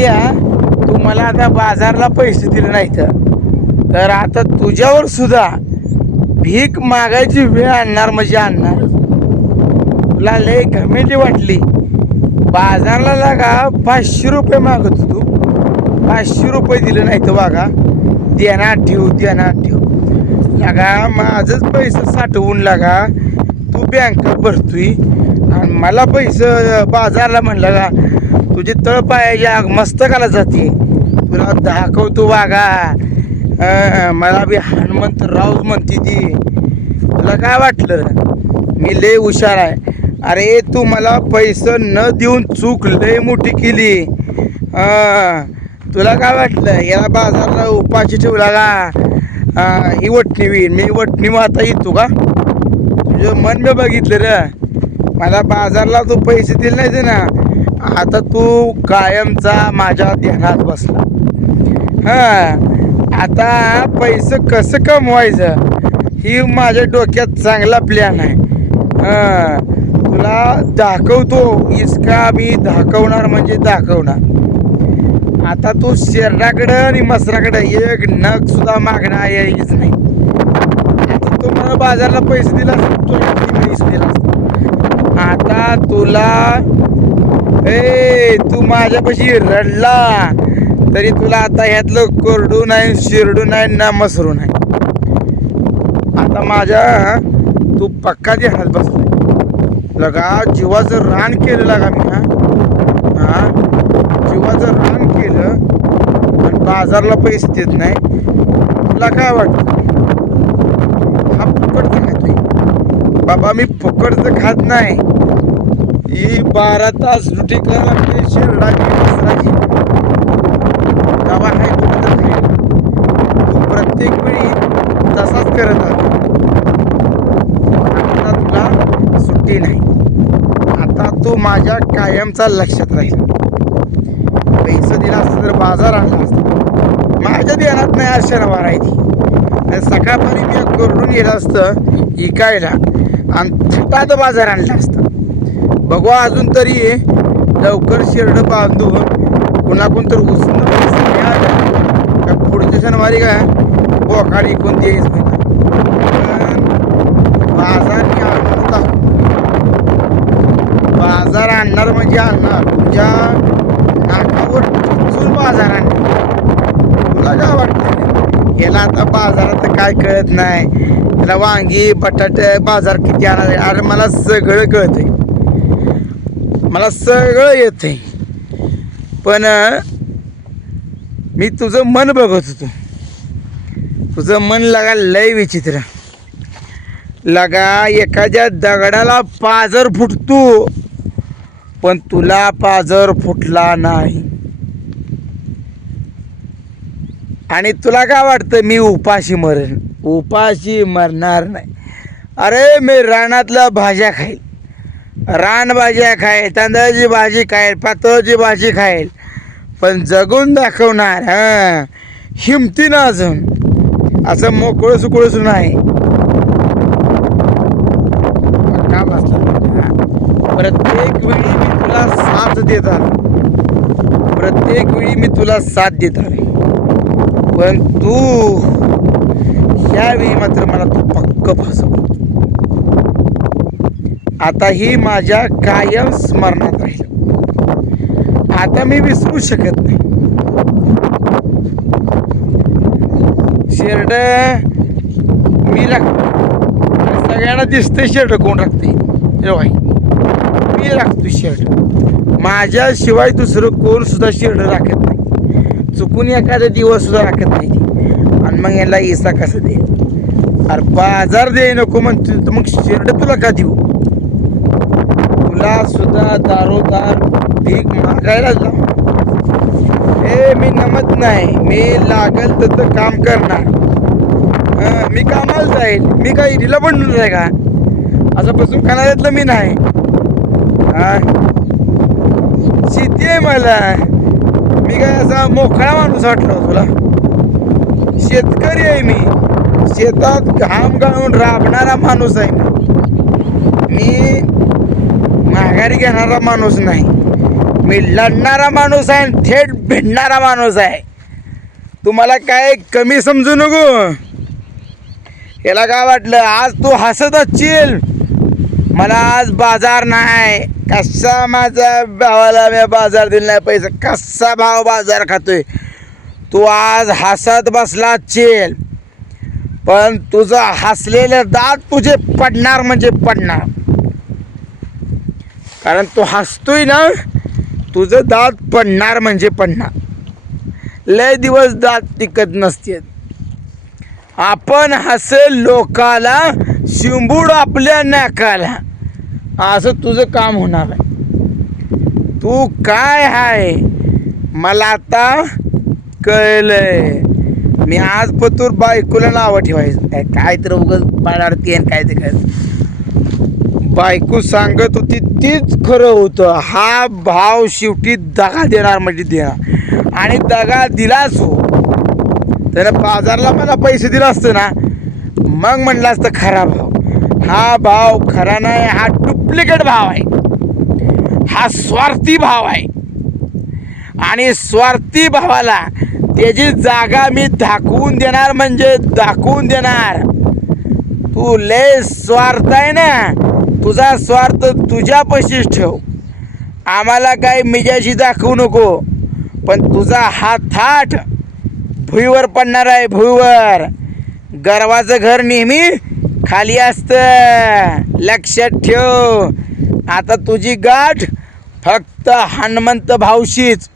झाल्या तू मला आता बाजारला पैसे दिले नाहीत. तर आता तुझ्यावर सुद्धा भीक मागायची वेळ आणणार म्हणजे आणणार. तुला लय घमेली वाटली. बाजारला लागा पाचशे रुपये मागत तू पाचशे रुपये दिले नाही तर बघा देणार ठेव देणार ठेव लागा माझंच पैसे साठवून लागा. तू बँकेत भरतोय. आणि मला पैसे बाजारला म्हणलं का तुझी तळपायाची आग मस्तकाला जाते. तुला दाखवतो वागा मला बी हनुमंत राऊत म्हणते ती. तुला काय वाटलं? मी लय हुशार आहे. अरे तू मला पैसे न देऊन चूक लय मोठी केली. तुला काय वाटलं? याला बाजारला उपाशी ठेवला का? ही वटणी होईल मी वटणी मग आता येतो का? तुझं मन मी बघितलं र. मला बाजारला तू पैसे दिले नाही ना आता तू कायमचा माझ्या ध्यानात बसला. हां आता पैसे कसं कमवायचं? ही माझ्या डोक्यात चांगला प्लॅन आहे. हां तुला दाखवतो इसका मी दाखवणार म्हणजे दाखवणार. आता तू शेरडाकडं आणि मसराकडं एक नग सुद्धा मागणं यायच नाही. आता तू मला बाजारला पैसे दिला तू पैसे दिला आता तुला ए तू माझ्यापाशी रडला. तरी तुला आता ह्यातलं कोरडू नाही शिरडू नाही ना मसरू नाही. आता माझ्या तू पक्का जे हात बसलाय. लगा जीवाचं रान केलं लगा मी हा. हा? जीवाचं रान केलं पण बाजारला पैसे देत नाही. तुला काय वाटतं? हा फुकटचं खातोय. बाबा मी फुकटचं खात नाही. ही बारा तास ड्युटी करावं लागते शेरडाची मसराची दवा हाय कुठं तरी तू प्रत्येक वेळी तसाच करत आता तुला सुट्टी नाही. आता तू माझ्या कायमचा लक्षात राहील. पैसे दिला असतं तर बाजार आणला असता. माझ्या ध्यानात नाही आज शनिवार आहे ती. सकाळपर्यंत मी करून गेलं असतं इकायला. आणि थटात बाजार आणला असता. बघू अजून तरी लवकर शेरड बांधून कुणाकून तर उचलून का पुढच्या शनिवारी काय? बोकाडी कोण द्यायच बाजार मी आणून बाजार आणणार म्हणजे आणणार. तुझ्या नाकावर चुचून बाजार आणणार. तुला काय वाटतं याला आता बाजारात काय कळत नाही. त्याला वांगी बटाटे बाजार किती आणणार अरे मला सगळं कळतंय. मला सगळं येतंय. पण मी तुझं मन बघत होतो. तुझं मन लगा लय विचित्र. लगा एखाद्या दगडाला पाजर फुटतो पण तुला पाजर फुटला नाही. आणि तुला काय वाटतं मी उपाशी मरेन? उपाशी मरणार नाही. अरे मी रानातल्या भाज्या खाईल रानभाज्या खाईल तांदळाची भाजी खाईल पातळची भाजी खाईल. पण जगून दाखवणार हां. हिमतीनं अजून. असं मोकळं सुकळं नाही. प्रत्येक वेळी मी तुला साथ देत आलो प्रत्येक वेळी मी तुला साथ देत आले पण तू ह्यावेळी मात्र मला तू पक्क फसव आता ही माझ्या कायम स्मरणात राहील. आता मी विसरू शकत नाही. शेरड मी राखतो सगळ्यांना दिसतंय शेरड कोण राखते भाई मी राखतो शेरड. माझ्याशिवाय दुसरं कोण सुद्धा शेरड राखत नाही. चुकून एखादा दिवस सुद्धा राखत नाही आणि मग याला इसा कसं दे अरे बाजार दे नको म्हणतो तर मग शेरड तुला का देऊ? आज सुद्धा दारोदार भीक मागायला जा. ए मी नमत नाही. मी लागल तर काम करणार. मी कामाला जाईल. मी काही हिरीला पण आहे का? असं बसून खाण्यातलं मी नाही. हा? शेती आहे मला. मी काय असा मोकळा माणूस वाटलो तुला. शेतकरी आहे मी. शेतात घाम गाळून राबणारा माणूस आहे मी माघारी घेणारा माणूस नाही. मी लढणारा माणूस आहे आणि थेट भिडणारा माणूस आहे. तुम्हाला काय कमी समजू नको. याला काय वाटलं? आज तू हसत असशील. मला आज बाजार नाही. कसा माझा भावाला मी बाजार दिला नाही पैसा? कसा भाव बाजार खातोय? तू आज हसत बसला असशील. पण तुझं हसलेलं दात तुझे पडणार म्हणजे पडणार. कारण तू हसतोय ना तुझं दात पडणार म्हणजे पडणार. लय दिवस दात टिकत नसते आपण हसेल लोकाला शिंबूड आपल्या नाकाला. असं तुझं काम होणार आहे. तू काय आहे मला आता कळलंय. मी आज पतूर बायकोला नावं ठेवायचं. काय काय तर उगच बाळारती आणि काय ते काय बायको सांगत होती तीच खरं होतं. हा भाव शेवटी दगा देणार म्हणजे देणार. आणि दगा दिलाच हो. त्यानं बाजारला मला पैसे दिला असतं ना मग म्हणलं असतं खरा भाव. हा भाव खरा नाही हा डुप्लिकेट भाव आहे. हा स्वार्थी भाव आहे. आणि स्वार्थी भावाला त्याची जागा मी दाखवून देणार म्हणजे दाखवून देणार. तू लय स्वार्थ आहे ना. तुझा स्वार्थ तुझ्यापाशीच ठेव. आम्हाला काय मिजाशी दाखवू नको पण तुझा हा थाट. भुईवर पडणार आहे भुईवर. गर्वाचं घर नेहमी खाली असतं. लक्षात ठेव. आता तुझी गाठ फक्त हनुमंत भावशीच